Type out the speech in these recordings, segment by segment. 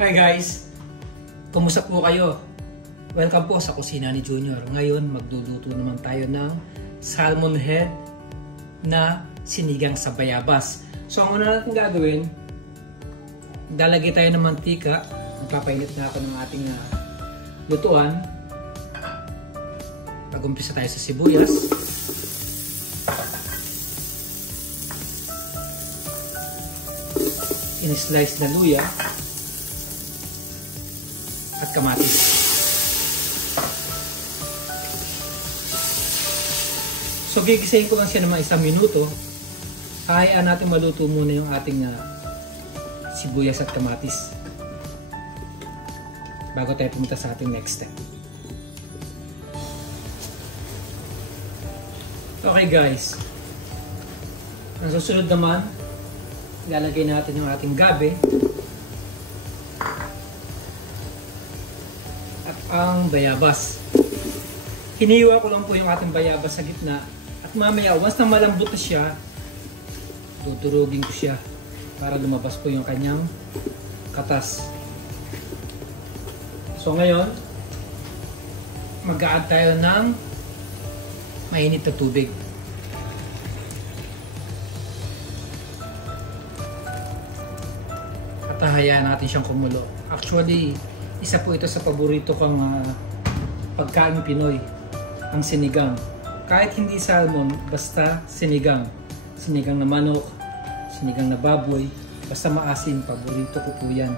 Hi guys! Kumusta po kayo? Welcome po sa kusina ni Junior. Ngayon magluluto naman tayo ng salmon head na sinigang sa bayabas. So ang una natin gagawin, lalagay tayo ng mantika. Magpapainit na ako ng ating lutuan. Mag-umpisa tayo sa sibuyas. In-slice na luya at kamatis. So gigisahin ko lang siya ng mga 1 minuto. Hayaan natin maluto muna yung ating sibuyas at kamatis bago tayo pumunta sa ating next step. Okay guys, ang susunod naman, ilalagay natin yung ating gabi at ang bayabas. Hiniwa ko lang po yung ating bayabas sa gitna at mamaya once na malambot na siya, tuturugin ko siya para lumabas po yung kanyang katas. So ngayon, mag-a-add tayo ng mainit na tubig. At hayaan natin siyang kumulo. Actually, isa po ito sa paborito kong pagkain Pinoy, ang sinigang. Kahit hindi salmon, basta sinigang. Sinigang na manok, sinigang na baboy, basta maasim, paborito ko po yan.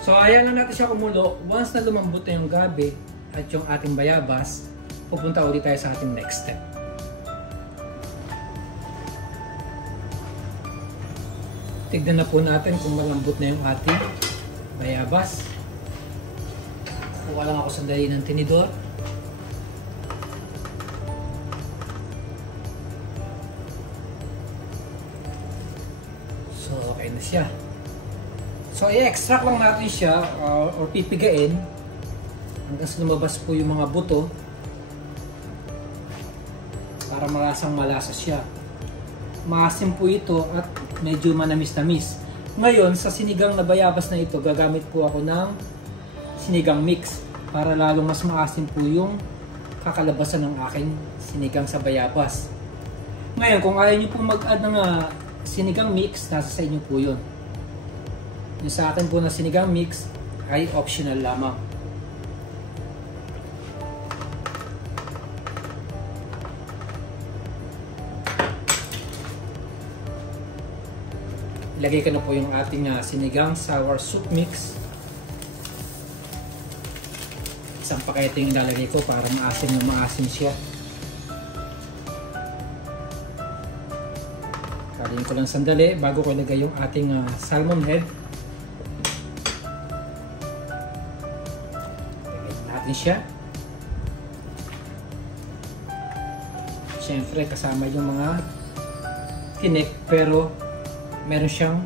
So hayaan lang natin siya kumulo. Once na lumambot na yung gabi at yung ating bayabas, pupunta ulit tayo sa ating next step. Tignan na po natin kung malambot na yung ating bayabas. Kuha lang ako sandali ng tinidor. So okay na siya. So i-extract lang natin siya or pipigain hanggang sa lumabas po yung mga buto para malasang malasa siya. Maasim po ito at medyo manamis-namis. Ngayon sa sinigang na bayabas na ito, gagamit po ako ng sinigang mix para lalong mas maasim po yung kakalabasan ng aking sinigang sa bayabas. Ngayon kung ayaw nyo po mag-add ng sinigang mix, nasa sa inyo po yun. Yung sa akin po na sinigang mix ay optional lamang. Ilagay ko na po yung ating sinigang sour soup mix. Isang pakete yung ilalagay ko para maasim na maasim siya. Kaliin ko lang sandali bago ko ilagay yung ating salmon head. Ilagay natin siya. Siyempre kasama yung mga tinik pero meron siyang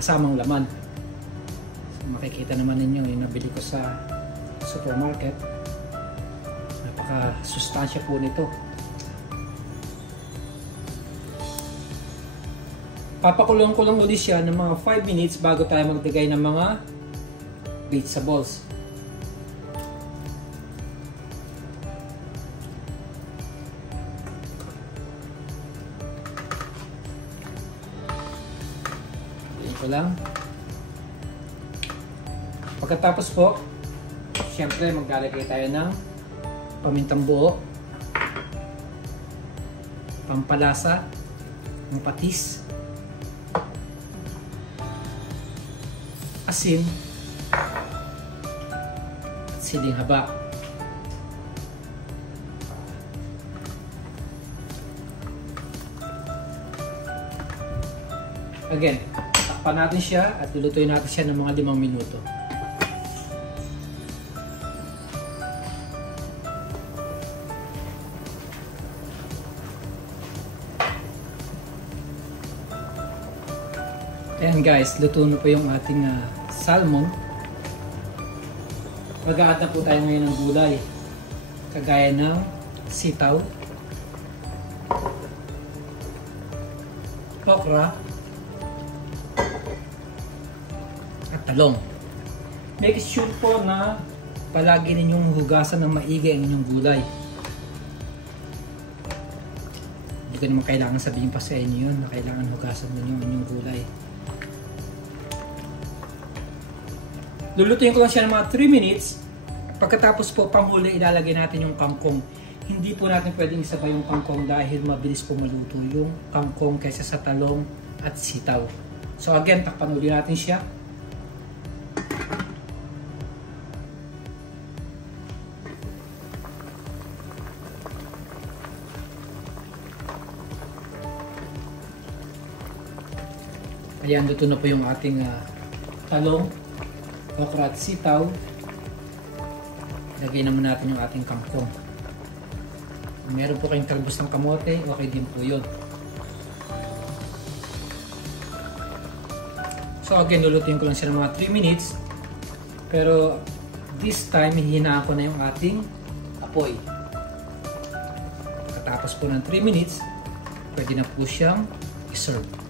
kasamang laman. So, makikita naman ninyo yung nabili ko sa supermarket. Napaka-sustansya po nito. Papakulong ko lang ulit siya ng mga 5 minutes bago tayo maglagay ng mga vegetables. Ito lang. Pagkatapos po, siyempre maglalagay tayo ng pamintang buo, pampalasa, ng patis, asin, at siling haba. Again, takpan natin siya at lulutuin natin siya ng mga 5 minuto. Ayan guys, luto na po yung ating salmon. Mag-a-add na po tayo ngayon ng gulay. Kagaya ng sitaw, okra, at at talong. Make sure po na palagi ninyong hugasan ng maigi ang inyong gulay. Hindi ko naman kailangan sabihin pa sa inyo yun na kailangan hugasan ninyo ang inyong gulay. Lulutuin ko lang siya ng mga 3 minutes. Pagkatapos po, panghuli, ilalagay natin yung kangkong. Hindi po natin pwedeng isabay yung kangkong dahil mabilis po maluto yung kangkong kaysa sa talong at sitaw. So again, takpan ulit natin siya. Ayan, luto na po yung ating talong, okra at sitaw. Lagay naman natin yung ating kangkong. Kung meron po kayong talbos ng kamote, okay din po yun. So again, lulutuin ko lang siya ng mga 3 minutes. Pero this time, hihinaan ko na yung ating apoy. Katapos po ng 3 minutes, pwede na po siyang i-serve.